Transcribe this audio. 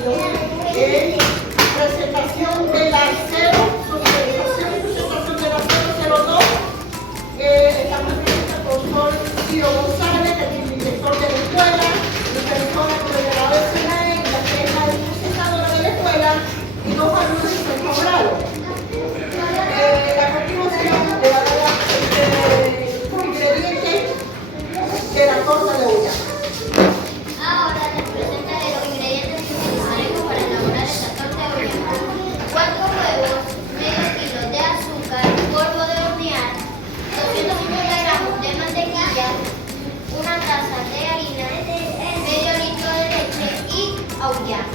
rápido. Presentación de la cero, socialización y presentación de la 002. Estamos presentes al profesor Ciro González, que es el director de la escuela, la persona que le llevaba el SENAE, la que es la procesadora de la escuela, y dos alumnos de sexto grado. A continuación le va a dar los ingredientes de la torta de olla. Ahora les presentaré los ingredientes que utilizaremos para elaborar esta torta de olla. 4 huevos, medio kilo de azúcar, polvo de hornear, 250 gramos de mantequilla, una taza de harina, medio litro de leche y aullar.